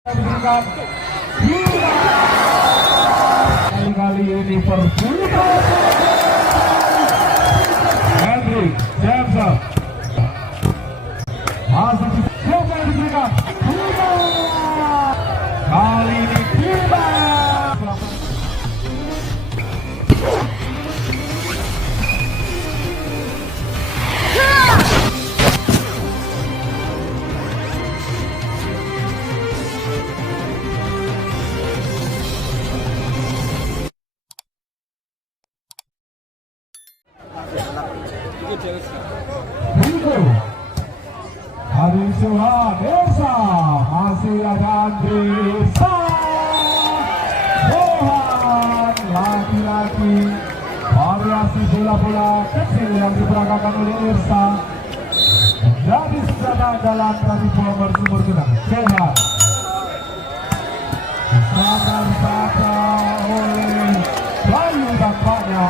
Diberikan kali ini perbuatan Hendrik Jameson masih coba diberikan kali ini tiba Hari Suha Desa masih ada Andresa Johan laki-laki variasi bola-bola kecil yang diperagakan oleh Irsa menjadi senjata andalan dari bomber sumur genang Johan disangka oleh Bayu tampaknya.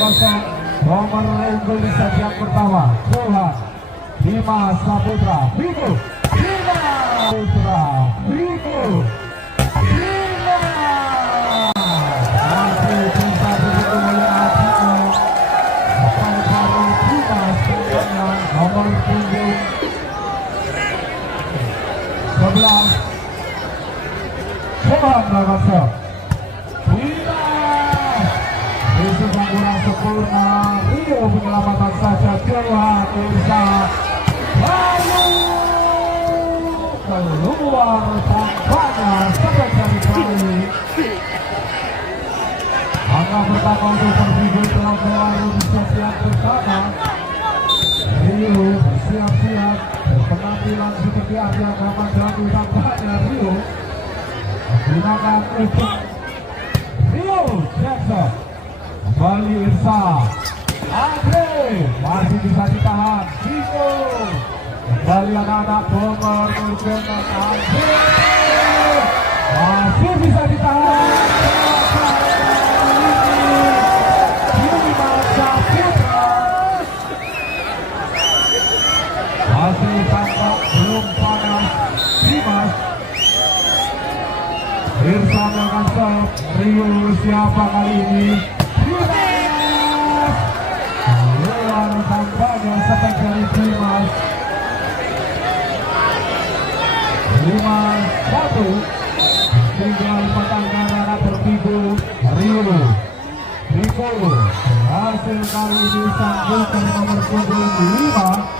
Kosong nomor unggul di set yang pertama Johan Dimas Saputra Biko Dimas Saputra Biko Dimas masih bisa begitu melihat baru Dimas nomor punggung 11 Johan Nagaso sempurna Rio penyelamatan saja Johan Irsa lalu keluar tampaknya sampai dari kali angka pertama untuk Persigo telah baru di set yang pertama. Rio siap-siap penampilan seperti Arya Kamandanu tampaknya Rio menggunakan ujung Rio Jackson kembali Irsa Andre masih bisa ditahan Biko kembali anak-anak bomber bergerak Andre masih bisa ditahan Dimas Saputra masih tampak belum panas Dimas Irsa dengan stop Rio siapa kali ini tampaknya sampai dari Dimas 5-1 tinggal pertandingan anak Persigo Rio Biko hasil kali ini sambungkan nomor punggung 5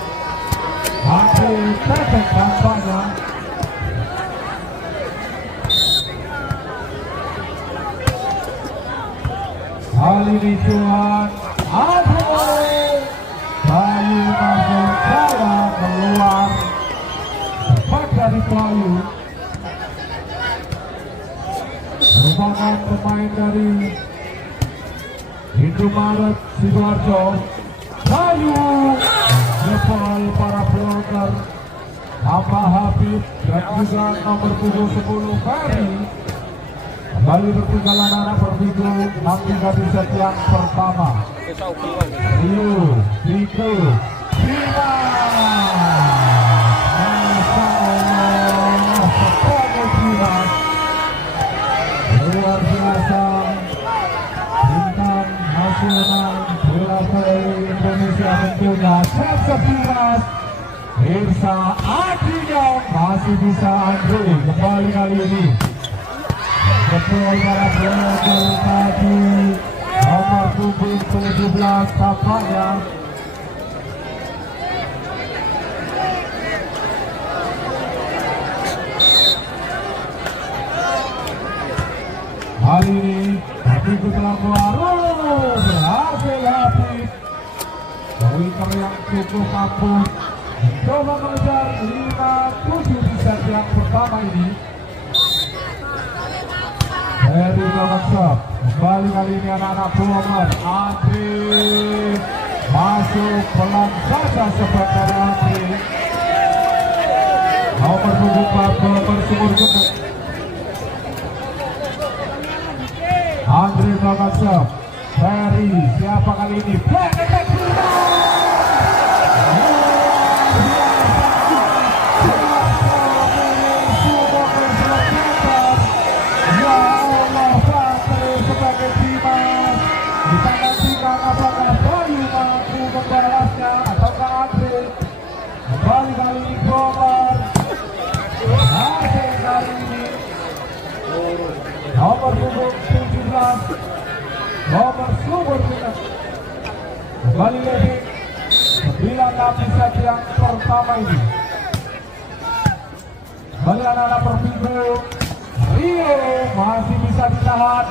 masih perfect tampaknya. Kali ini Johan Bayu masuk bola keluar cepat dari Bayu merupakan pemain dari Indomaret Sidoarjo. Bayu jebol para bloker tambah Habib dan juga nomor punggung 10 Ferry kembali bertinggalan anak Persigo nanti di set yang pertama. Rio Biko luar biasa bintang nasional bola voli Indonesia tentunya set 11 Irsa Adinya masih bisa Andre kembali kali ini betul para pelanggan tadi nomor punggung 17 tampaknya kali ini Persigo telah keluar berhasil Habib winger yang cukup ampuh coba mengejar 5-7 di set yang pertama ini. Dari Longsop kembali kali ini anak-anak bomber Andri masuk pelan saja sebab dari Andri nomor punggung 4 bomber sumur genang Andri Longsop Ferry siapa kali ini Black Attack nomor punggung 17 nomor Subur Bintang kembali lagi 9 di set yang pertama ini. Kembali anak-anak Perpigo Rio masih bisa ditahan.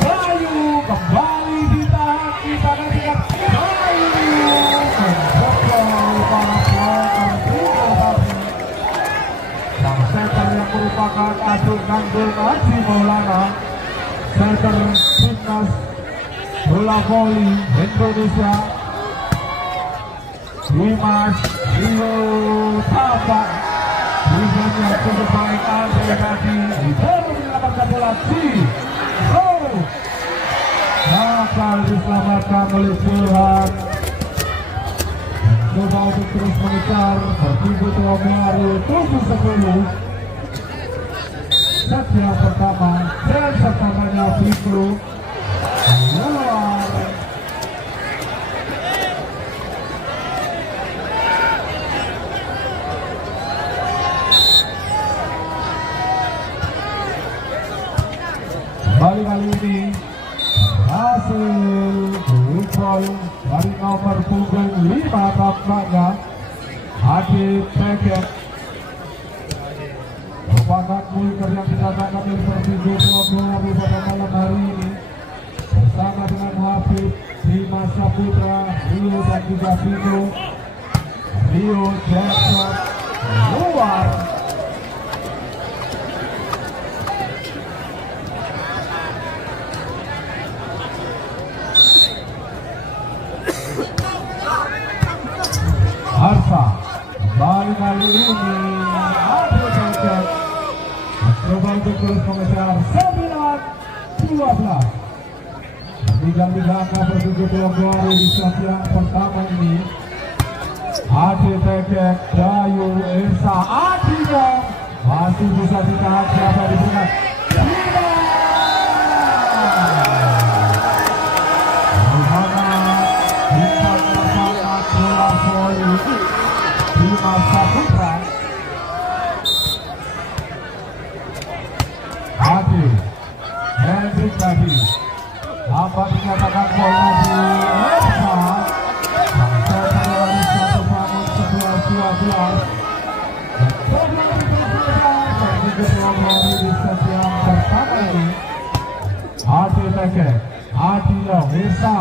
Bayu kembali ditahan di tangan tingkat Bayu menjebol para pelanggan Rio tadi. Sang setter yang merupakan adik kandung Haji Maulana, setter timnas bola voli Indonesia, Dimas Rio Tabak. Defense yang cukup baik Andre tadi baru menyelamatkan bola bakal diselamatkan oleh Tuhan. Coba untuk terus mengejar Perpigo Tuamearu 7-10. Set yang pertama dan pertamanya Vito keluar. Kali ini hasil gol dari nomor punggung 5 tampaknya Adit Teket merupakan mulker yang didatangkan oleh Perpigo Tuamearu pada malam hari ini bersama dengan Habib Dimas Saputra, Rio dan juga Vito. Rio Jackson keluar. Harsa kali ini Adit Teket mencoba untuk terus mengejar 9-12. Tiga angka Perpigo Tuamearu di set yang pertama ini. Adit Teket, Dayu, Irsa, Adina masih bisa ditahan. Siapa di sana? Dimas Saputra, Adi, Hendrik tadi dapat dinyatakan gol di Esa. Saya terlalu 1 bangun 11-12. Perpigo Tuamearu di set yang pertama ini. Adi Teket, Adina, Esa,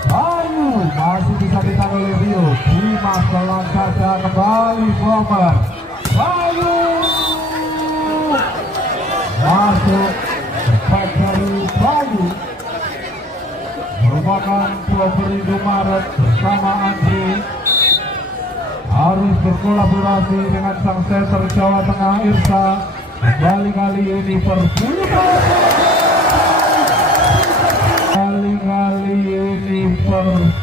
Bayu masih bisa ditahan oleh Rio. Dimas pelan saja kembali bomber. Bayu masuk back dari Bayu merupakan Perpigo Maret bersama Andri harus berkolaborasi dengan sang setter Jawa Tengah Irsa. Kali ini Perpigo kali ini Perpigo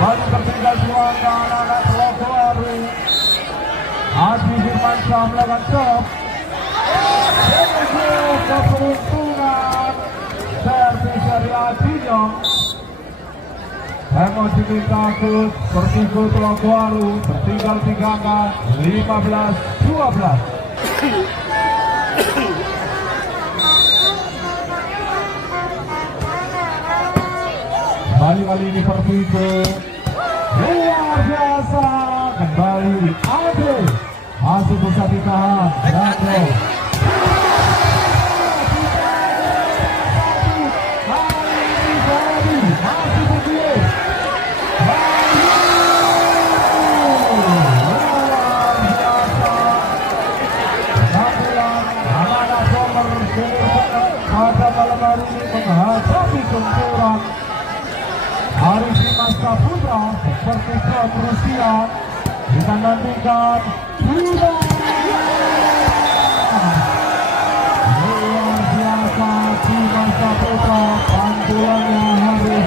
baru tertinggal 2 anak-anak Tuamearu. Adi Firmansyah melakukan drop. Keberuntungan servis dari Adinyo. Emosi takut Perpigo Tuamearu tertinggal 3 angka 15-12. Kali ini Perpigo luar biasa. Kembali Ade masih bisa ditahan. Rando masih berdiri. Luar biasa. Tampilan anak-anak nomor pada malam hari ini menghadapi gempuran Hari Dimas Saputra seperti klub Rusia. Kita nantikan luar biasa Dimas Saputra, pantulannya harus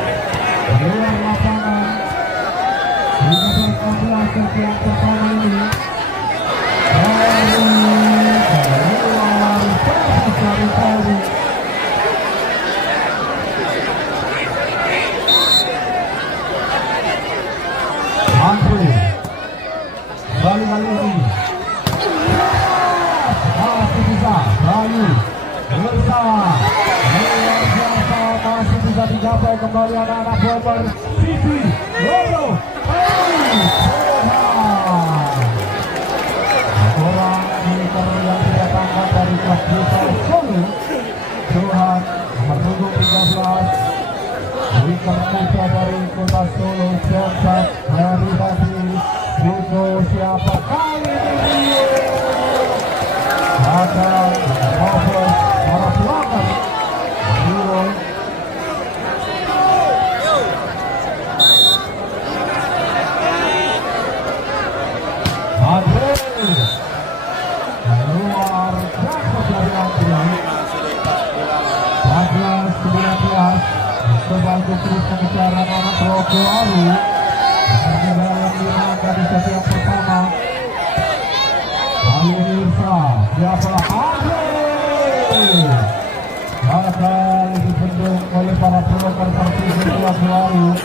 luar lapangan siapa yang kembali anak-anak bomber Siti Loro orang militer yang didatangkan dari klub Desa Solo Johan nomor punggung 13 militer muda dari kota Solo Joseph dari Hasil Yugo siapa kali ini ada Robert para pelakon Hero Andre luar biasa dari Andre 14-19 coba untuk terus mengejar anak Rogo Aru di dalam lima dari sesi yang pertama kali ini Irsa siapa Andre gagal dibendung oleh para pelokar Persib Rogo Aru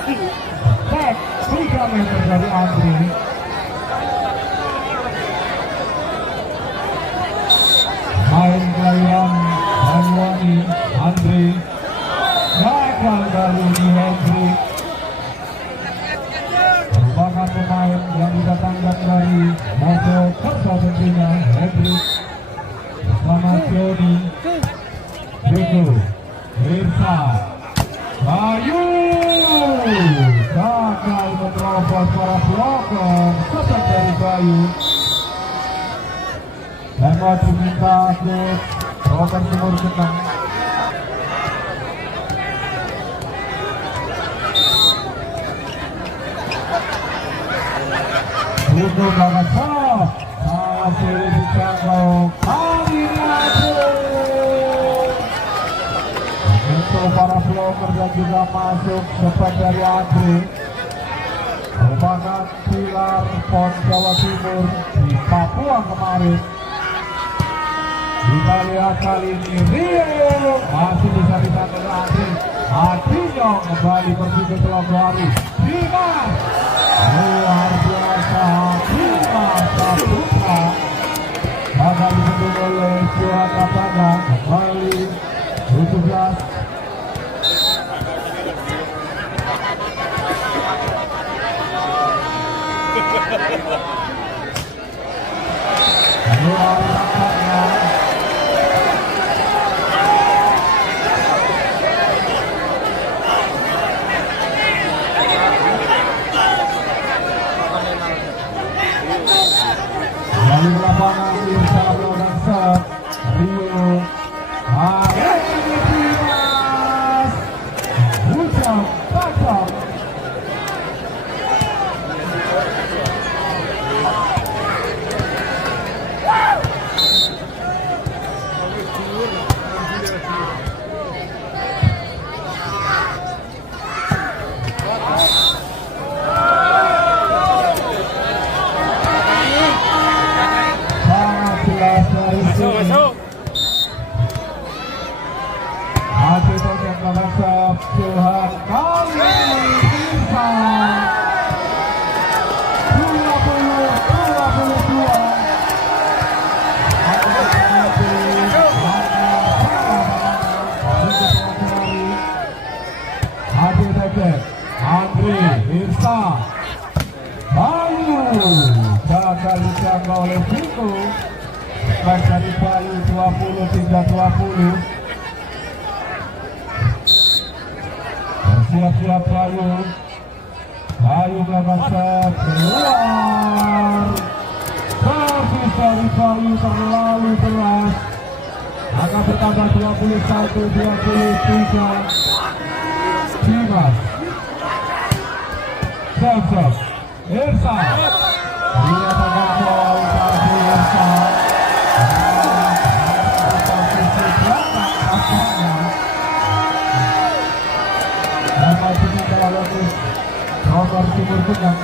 back 3 meter dari Andre main gayam Banyuwangi Andre gagal kali ini Hendri merupakan pemain yang didatangkan dari Mojokerto tentunya Hendri bersama Joni Diego Irsa Bayu gagal menerobos para pelokor sepak dari Bayu dan maju minta ke Rokan Timur Tengah Hugo Bagasov masih dijangkau kali lagi untuk para vlogger dan juga masuk depan dari Andre merupakan pilar PON Jawa Timur di Papua kemarin. Kita lihat kali ini Rio masih bisa ditangkap Andre Adinyo kembali pergi ke Teluk Baru Dimas luar biasa Dimas Saputra bakal dibendung oleh Johan Kapaga kembali 17 luar biasa dari lapangan Irsa dan Sep Rio ini Dimas Hujan Tajam Tuhan kali bisa 20-22 Andre Irsa Bayu gagal dijangkau oleh Vito baik dari Bayu 23-20 siap-siap Bayu belakang set keluar servis dari Bayu terlalu keras akan bertambah 21-23 Dimas Sep Irsa dia mengontrol dari Irsa posisi belakang asalnya dan majunya telah lolos nomor Timur Tengah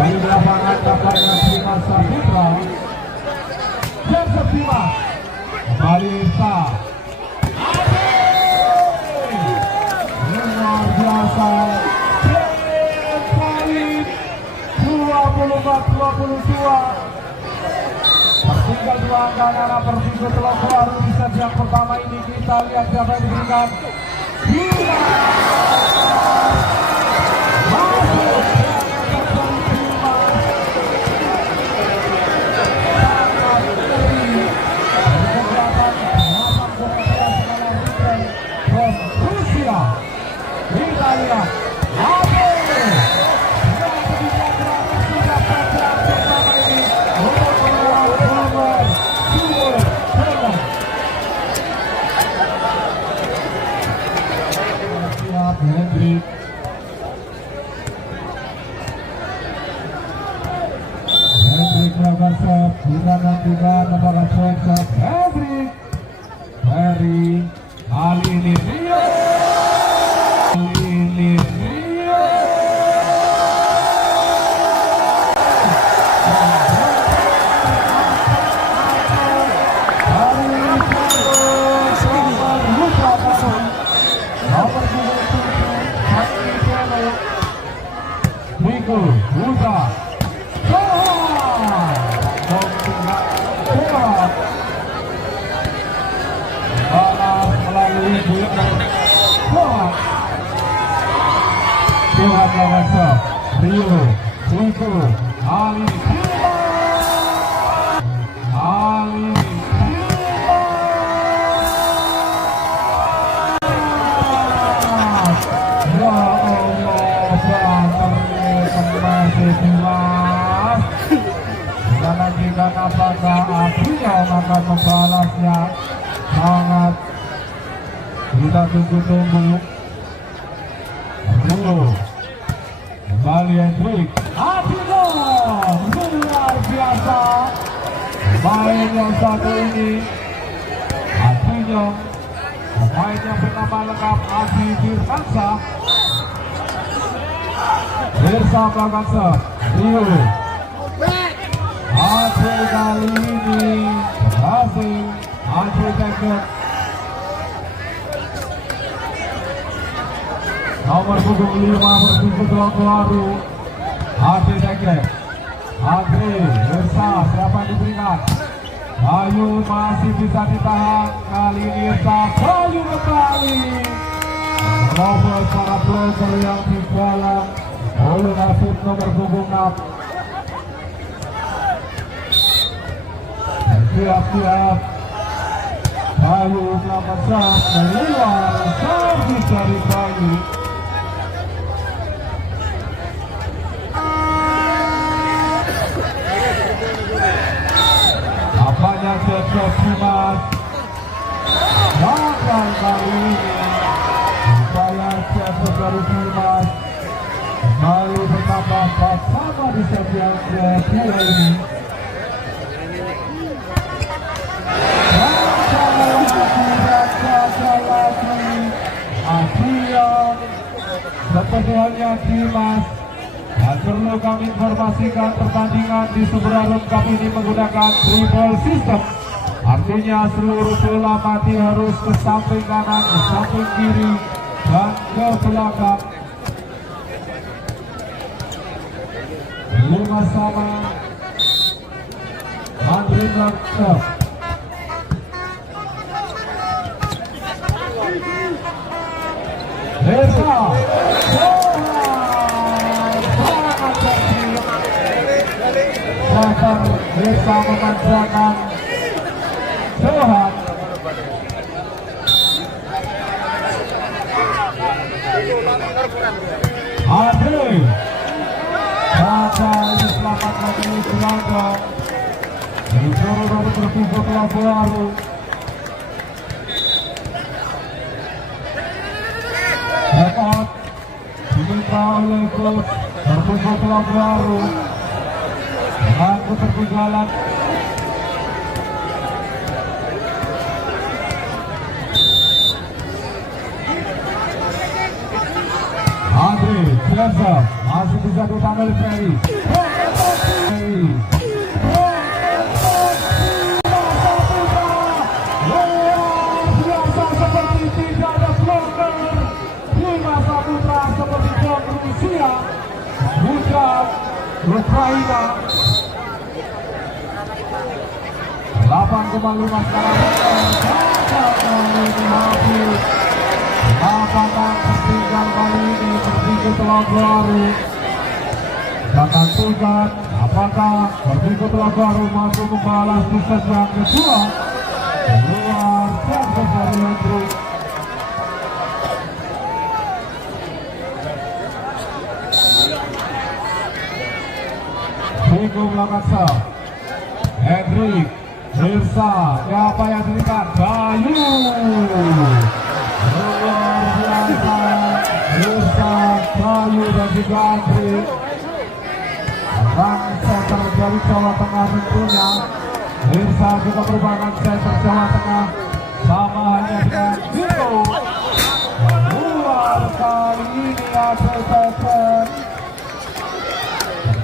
dari lapangan tampaknya Dimas Saputra Joseph Dimas kembali Irsa luar biasa kali 21-23 nomor 22. Tertinggal 2 angka anak Persigo Telogwaru di set yang pertama ini. Kita lihat siapa yang diberikan. Italia. Hendrik melakukan serve, gunakan juga melakukan serve. Hendrik Ferry, kali ini Rio, dan jika apakah artinya akan membalasnya sangat kita tunggu-tunggu dulu kembali Hendrik Adino luar biasa main yang satu ini artinya pemain yang bernama lengkap Adi Firmansyah bersama Kansa Rio Andre kali ini berhasil Andre Jacob nomor punggung 5 Persigo Telogwaru Andre Jacob Andre Irsa siapa yang diberikan Bayu masih bisa ditahan kali ini Irsa Bayu kembali Robert para blocker yang digalang oleh Nasib nomor punggung 6 siap-siap Bayu melakukan serve keluar servis dari Bayu apanya cocok Dimas gagal kali ini upaya cocok dari Dimas kembali bertambah bersama di serve yang kedua ini seperti halnya Dimas dan perlu kami informasikan pertandingan di Subrarum Cup ini menggunakan triple system artinya seluruh bola mati harus ke samping kanan, ke samping kiri dan ke belakang 5 sama Andre Mlaksana Desa Bahkan Desa memanjakan Johan Andre Baca selamat lagi Belanda disuruh dari Persigo Telogwaru dapat diminta oleh klub Persigo Telogwaru dan ketertinggalan Andre biasa masih bisa dipanggil Ferry biasa seperti tidak ada blocker Bima Saputra seperti John Rusia Hujan Ukraina 8,5 sekarang lapangan tertinggal kali ini berikut lagu baru akan tugas apakah berikut lagu baru masuk membalas di set yang kedua keluar siapa dari Hendrik Minggu belakang sah Hendrik Mirsa siapa yang diberikan Bayu luar biasa Mirsa Bayu dan juga Andri Bang center dari Jawa Tengah tentunya Mirsa juga merupakan center Jawa Tengah sama hanya dengan Vito luar kali ini ada center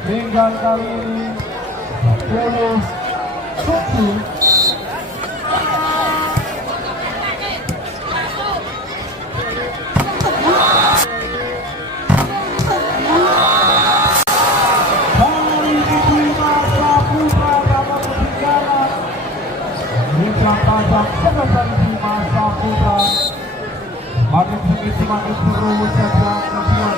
tinggal kali ini 10 7 tajam sebesar di masa putra makin sedikit semakin seru sedang berjuang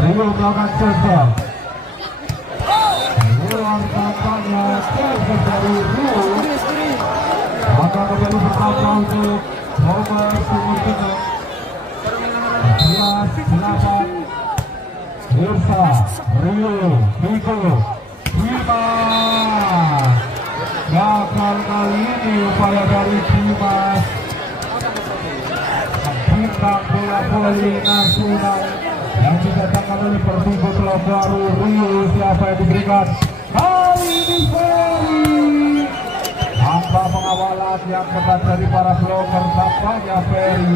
Rio melakukan cesar luar tampaknya cesar dari Rio maka kembali pertama untuk nomor 11 8 Mirsa Rio Viko Dimas gagal kali ini upaya dari Dimas bintang bola voli nasional yang didatangkan oleh Persib Klub Baru Rio siapa yang diberikan kali ini Ferry tanpa pengawalan yang ketat dari para bloker tampaknya Ferry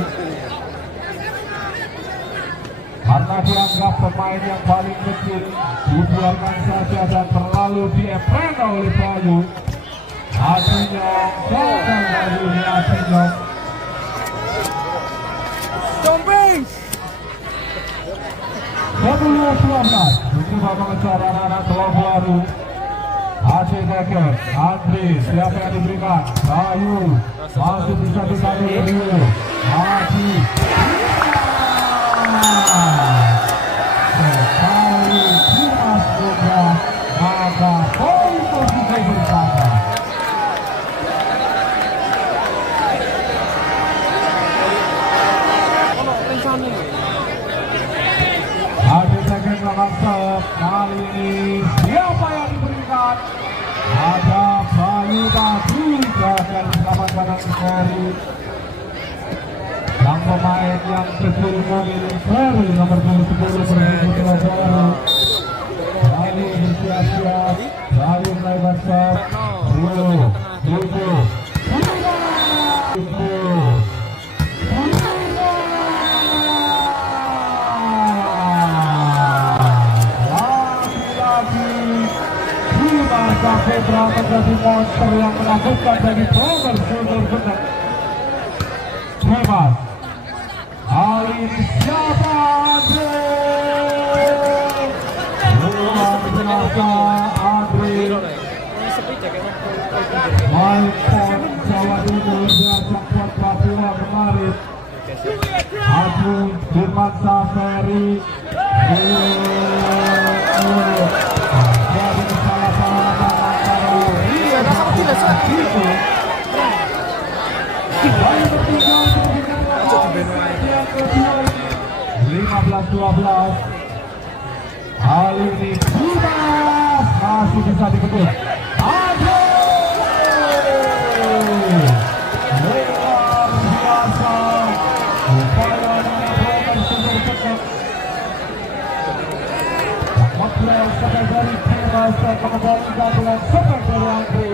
karena dianggap pemain yang paling kecil dibiarkan saja dan terlalu diepren oleh Bayu Asinyong gagal dari ini Asinyong Stomping 11-12 mencoba mengejar anak-anak Klub Baru Aceh Deker Andri siapa yang diberikan Bayu masih bisa dikali Rio masih sekali Dimas juga maka poin posisi bersama Adi Second langsung kali ini siapa yang diberikan ada Bayu tadi gagal diselamatkan dari yang pemain yang kecil mobil Ferry nomor 10 Persib Baru lalu bersiap-siap lalu mulai basket Rio lagi-lagi Dimas Saputra menjadi monster yang menakutkan bagi Bogor benar Dimas kali ini siapa Andre luar biasa Andre main pon Jawa Timur biasa kuat Papua kemarin Agung Dimansa Ferry jadi salah-salah antara Rio dan Vito Bayu bertiga 15-12 kali ini Dimas masih bisa dikebut Aduh luar biasa upaya menembakkan sumber cepat ngeplay sampai dari Dimas dan mengembalikan dengan cepat dari Andri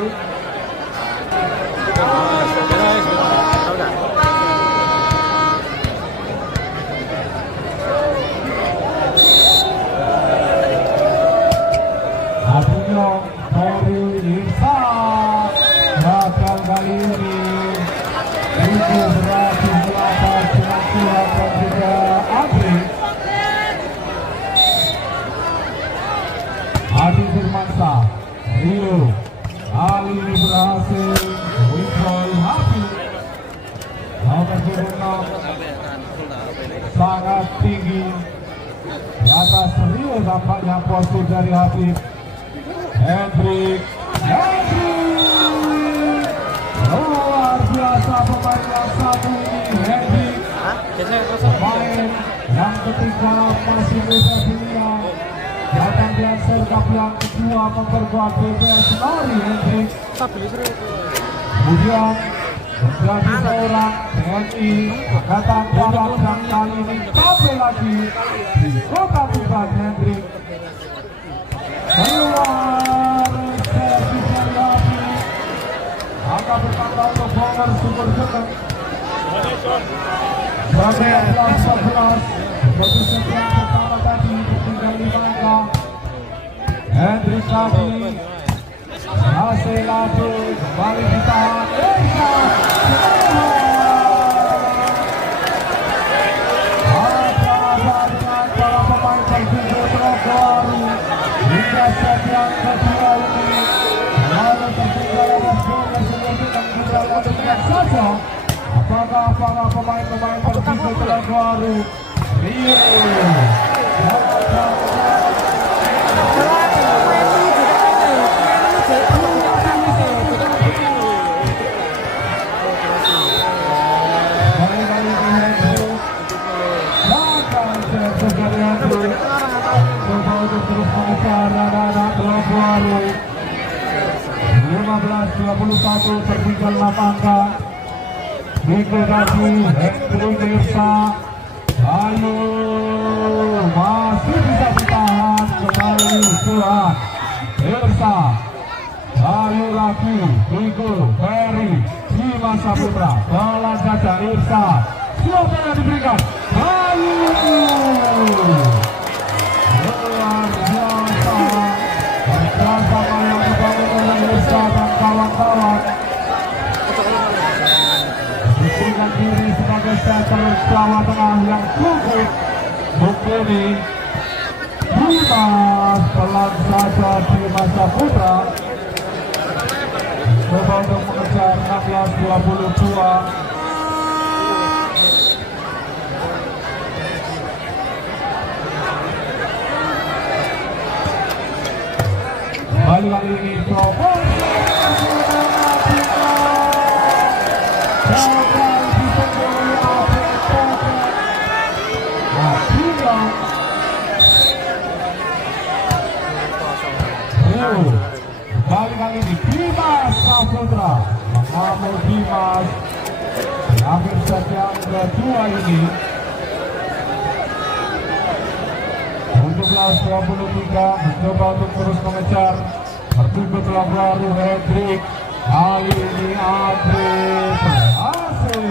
Asinyong Ferry Irsa gagal kali ini itu berhasil melakukan pengakuan dan juga Andri sangat tinggi. Di atas Rio tampaknya postur dari Habib. Hendrik luar biasa pemain yang satu ini. Hendrik pemain yang ketiga masih muda dunia, datang di sergap yang kedua memperkuat BPS Senari. Hendrik kemudian menjadi seorang TNI Angkatan Darat yang kali ini tampil lagi di Kota Tuban. Hendrik keluar servis dari Habib, angka bertambah untuk Bogor Super Jepang 11-11. Jadi sekian pertama tadi tinggal 5 angka. Hendrik tadi hasil laju kembali ditahan Irsa. Ada dengan para pemain terjun baru hingga set yang kedua ini. Lalu tertinggal oleh skor yang signifikan tinggal dengan saja. Apakah pemain-pemain terjun baru Rio coba untuk terus mengejar anak-anak baru. 15-21 tertinggal 8 angka. Degradasi Hendrik Irsa. Ayo masih bisa ditahan kembali Suhan Irsa. Ayo lagi Diego Ferry Bima Saputra. Bola saja Irsa. Siapa yang diberikan? Ayo luar biasa bersama yang dibangun oleh Irsa dan kawan-kawan. Diberikan diri sebagai center Jawa Tengah yang cukup mumpuni. Dimas pelan saja Bima Saputra coba untuk mengejar 16-22. Kali ini kali ini Dimas Saputra mengambil Dimas di akhir set yang kedua ini. 17-23 mencoba untuk terus mengejar. Tertutup baru Hendrik. Kali ini Andre berhasil.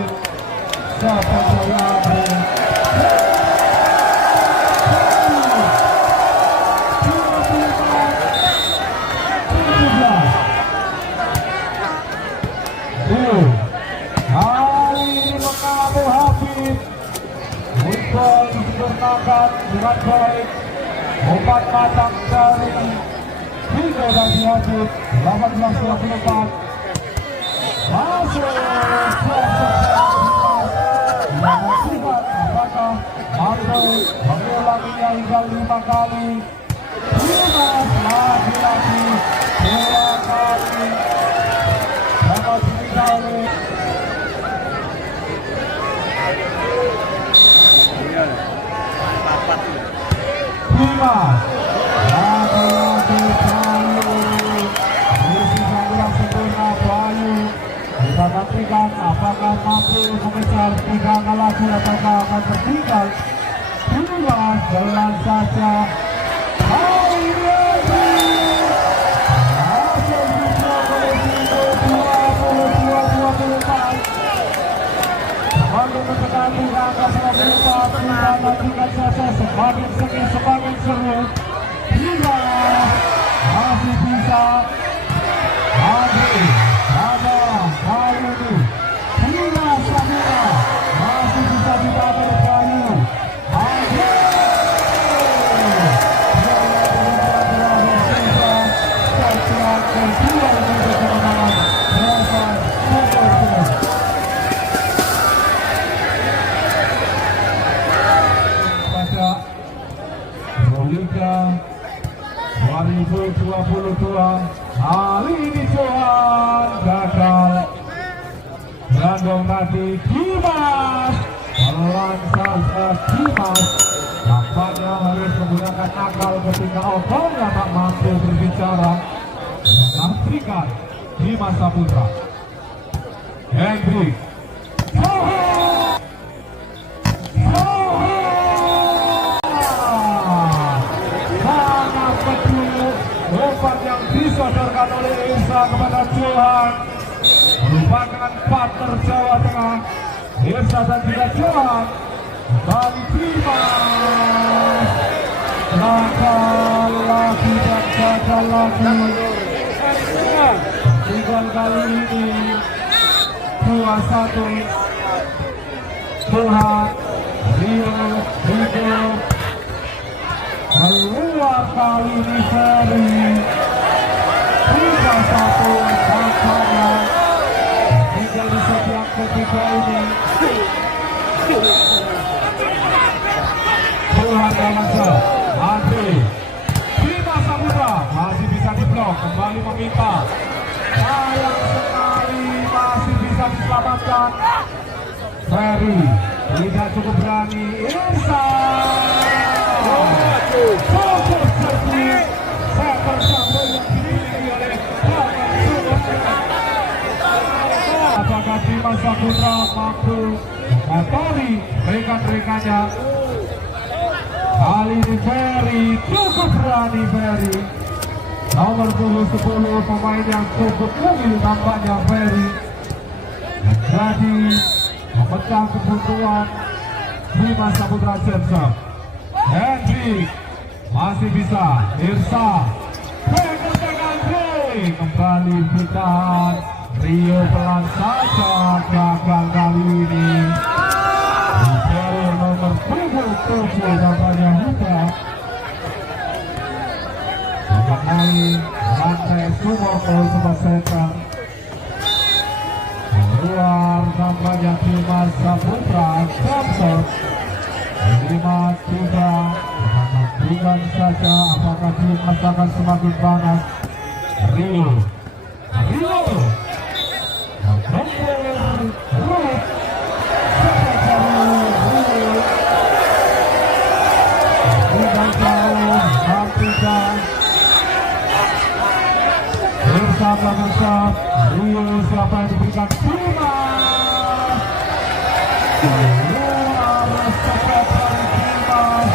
Seperti Andre. Kali ini mengambil Habib. Untuk disempurnakan dengan baik. 4 matang dari Diego dan Habib. 18-24 masuk mengaksikan apakah mampu mengulanginya hingga 5 kali. Dimas lagi-lagi 2 kali dapat dikali. Dimas lagi-lagi Bayu isi yang sempurna. Bayu kita nantikan apakah mampu mengejar 3 angka lagi ataukah akan tertinggal. Dimas jalan saja. Hari ini hasil bisa oleh 22-24 mampu mendekati angka 94. Kita nantikan saja semakin sengit semakin seru. Dimas masih bisa. Adi sama kali ini Dimas Saputra masih bisa dibantu Bayu. Adi setelah kedua ini kemenangan berasa super. 22. Kali ini Johan gagal. Berandong tadi Dimas. Pelan saja Dimas. Nampaknya harus menggunakan akal ketika opornya tak mampu berbicara. Mengastrikan Dimas Saputra. Hendrik. Sangat betul umpan yang disodorkan oleh Irsa kepada Johan. Merupakan partner Jawa Tengah. Irsa dan juga Johan. Kembali Dimas. Gagal lagi dan gagal lagi. Tinggal kali ini 2-1. Johan Rio keluar kali ini Ferry 3-1. Nampaknya tinggal di set yang ketiga ini Johan Damansa Andri Dimas Saputra masih bisa diblok, kembali meminta, sayang sekali masih bisa diselamatkan. Ferry tidak cukup berani. Irsa fokus serbu setter sampai yang dimiliki oleh apakah Dimas Saputra mampu mengotori rekan-rekannya. Kali ini Ferry cukup berani. Ferry nomor 10 pemain yang cukup mungil tampaknya. Ferry jadi memecah kebutuhan Dimas Saputra Jepsam. Hendrik masih bisa. Irsa kembali bertahan. Rio pelan saja gagal kali ini. Ferry nomor 7 tampaknya muda mengenai rantai Sumoko sempat sentral. Keluar tampaknya Dimas Saputra Jepsam. Dimas juga bukan saja apakah Dimas akan semakin panas. Rio bersama Rio siapa yang diberikan Dimas. Luar cepat dari Dimas.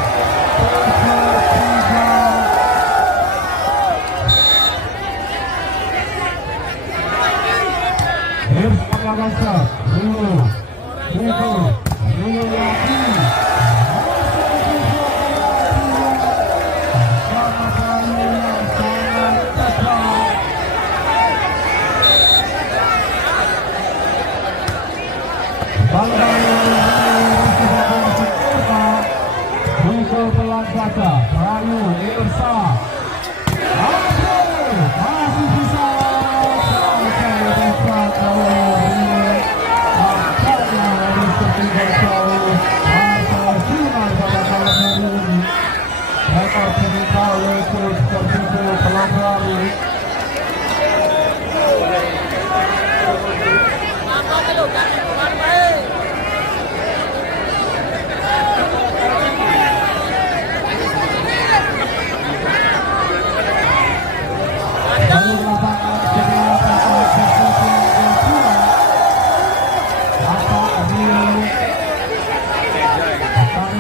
Irsa Lagansa Rio lagi. Pelan saja Bayu Irsa masih bisa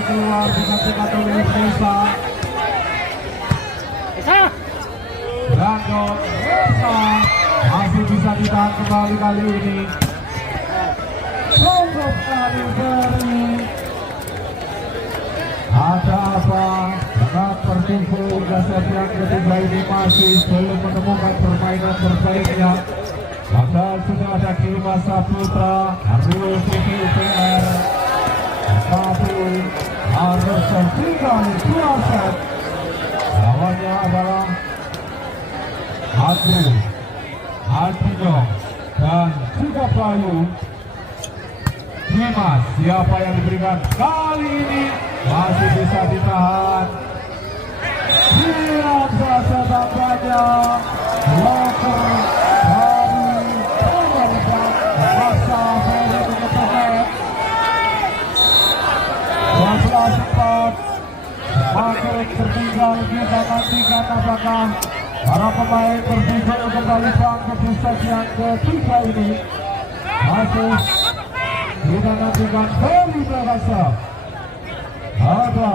keluar dengan oleh Irsa. Brandon Irsa masih bisa ditahan kembali kali ini. Cukup kali Ferry. Ada apa dengan Persiko hingga set yang ketiga ini masih belum menemukan permainan terbaiknya. Padahal sudah ada Dimas Saputra, Rio CPUPR, tapi harus tertinggal 2 set. Lawannya adalah Adino dan juga Bayu. Dimas siapa yang diberikan kali ini masih bisa ditahan. Siap saja tampaknya sempat makin tertinggal. Kita nantikan apakah para pemain berpikir kembali bangkit di set yang ketiga ini. Masih kita nantikan dari belakang. Ada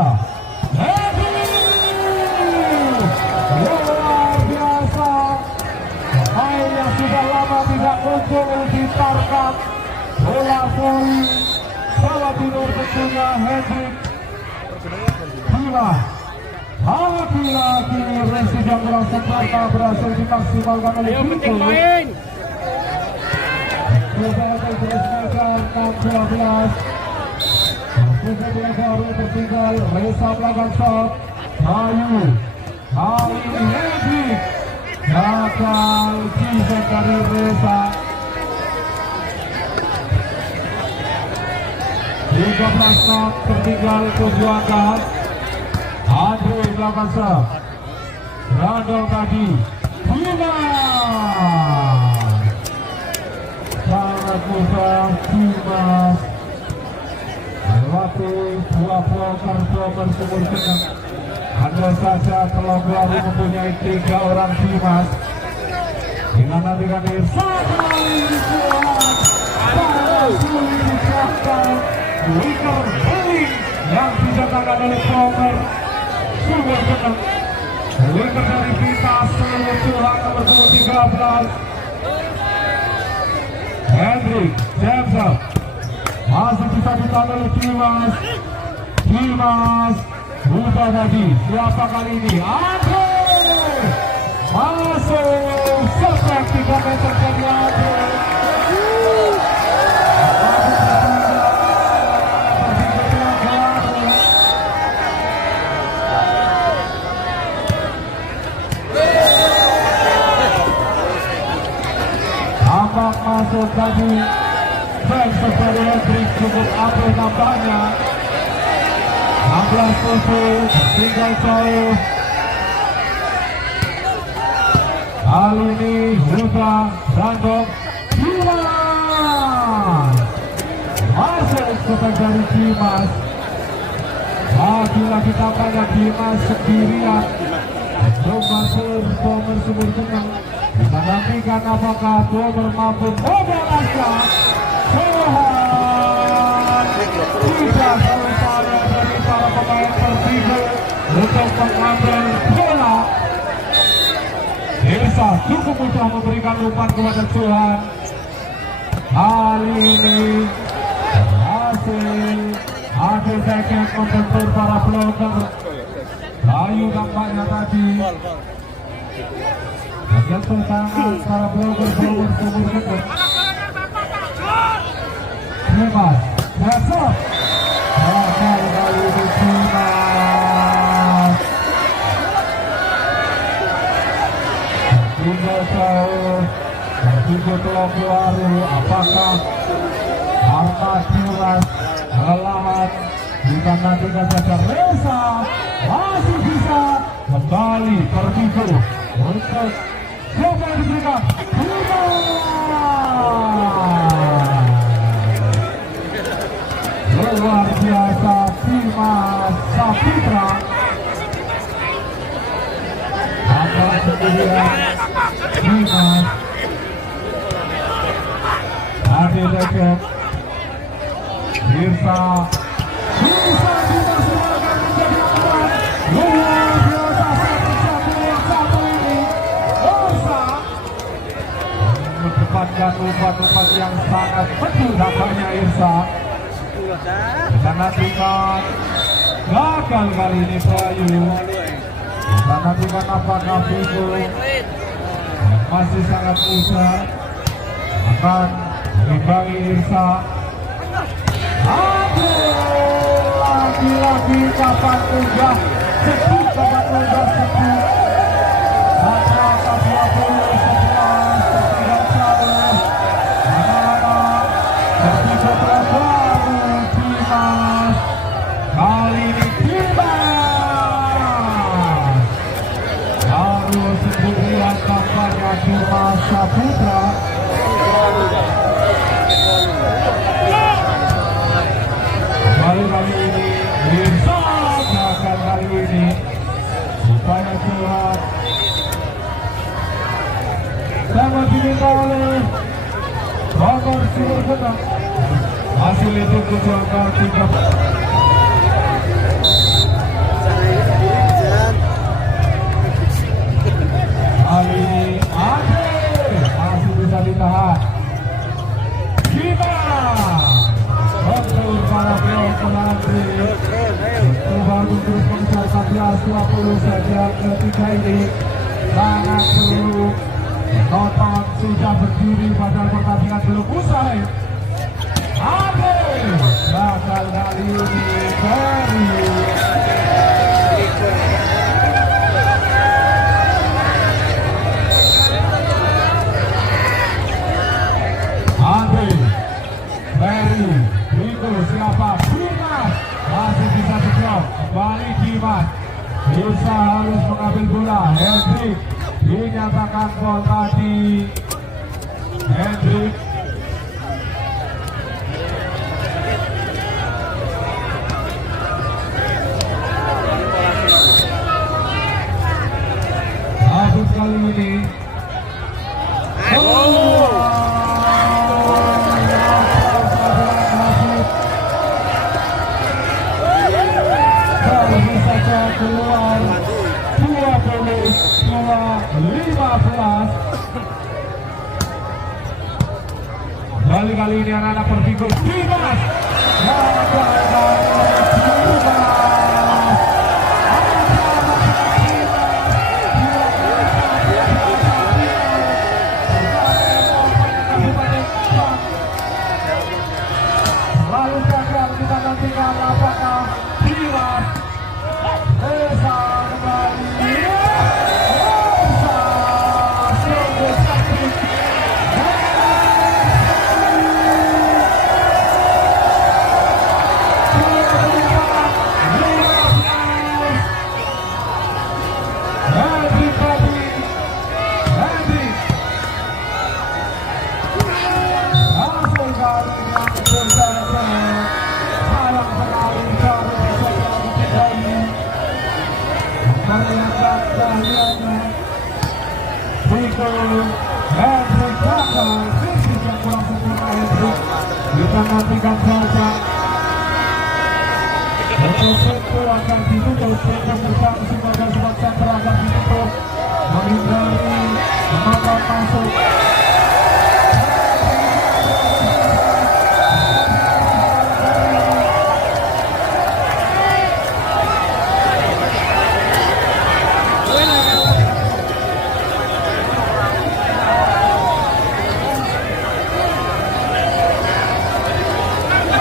luar biasa, pemain yang sudah lama tidak muncul di tarkam bola voli Jawa Timur tentunya Hendrik. Lagi-lagi resi yang kurang sempurna berhasil dimaksimalkan oleh Vito. Sudah terus medan 6-12. Sudah baru tertinggal Reza belakang shot. Ayu kali ini Hendrik gagal defense dari Reza. 13 tertinggal 7 Andre belakang shot. Randall tadi sangat mudah Dimas melewati dua bloker sumur genang. Andai saja kalau baru mempunyai 3 orang Dimas dengan nantikan Irfan sangat sulit dicapai. Wicker Beling yang didatangkan oleh bloker sumur genang. Wicker dari kita seluncuran nomor 13 Hendrik Jameson masih bisa ditangani oleh Dimas buka tadi. Siapa kali ini? Andre masuk sepak 3 meter dari Andre. Masuk tadi Francis dari Hendrik cukup apel nampaknya. 16-7 tinggal jauh. Kali ini Huda Brandon Dimas masuk sepak dari Dimas. Lagi-lagi tampaknya Dimas sendirian untuk masuk bomber sumur genang. Kita nantikan apakah Domer mampu membalaskan Tuhan. Tidak selesai dari para pemain Persija untuk mengambil bola. Irsa cukup mudah memberikan umpan kepada Tuhan. Kali ini berhasil ada second membentur para bloker. Layu nampaknya tadi jatuh tangan para bloker sumur genang. Dimas masuk. Kali ini Dimas tinggal jauh. Tiga telok baru. Apakah Ahmad Dimas kelelahan? Kita nantikan saja. Reza masih bisa kembali tertipu untuk coba diberikan luar biasa Dimas Saputra. Angkat sendirian Dimas Adi Rekep Irsa bisa dimasukkan menjadi umpan. Luar biasa satu ini Irsa mendapatkan umpan-umpan yang sangat betul nampaknya Irsa. Kita nantikan gagal kali ini Bayu. Kita nantikan apakah Vito masih sangat muda akan mengimbangi Irsa. Aduh, lagi-lagi kapan unggah sedih, kapan unggah sedih. Angka 20 11 tertinggal jauh. Anak-anak bertiga baru Dimas. Kali ini Dimas harus sendirian tampaknya Dimas Saputra. Kali ini oleh Bogor Silur Genang. Hasil itu angka 3. Kali ini masih bisa ditahan. Kita untuk para penantri baru terus mengejar 14-20 saja ketika ini sangat seru. Nonton sudah berdiri pada pertandingan belum usai. Bakal kali ini Ferry, itu siapa? Dimas masih bisa dijawab. Kembali Dimas bisa harus mengambil bola. Hendrik dinyatakan gol tadi. Hendrik habis kali ini. Keluar 22-15. Kali ini anak-anak berpikir Dimas. Lalu gagal, kita nantikan apakah Dimas bisa kembali. Kita nantikan saja. Untuk itu akan ditutup bersama sebagai sebab center akan ditutup menghindari penonton masuk.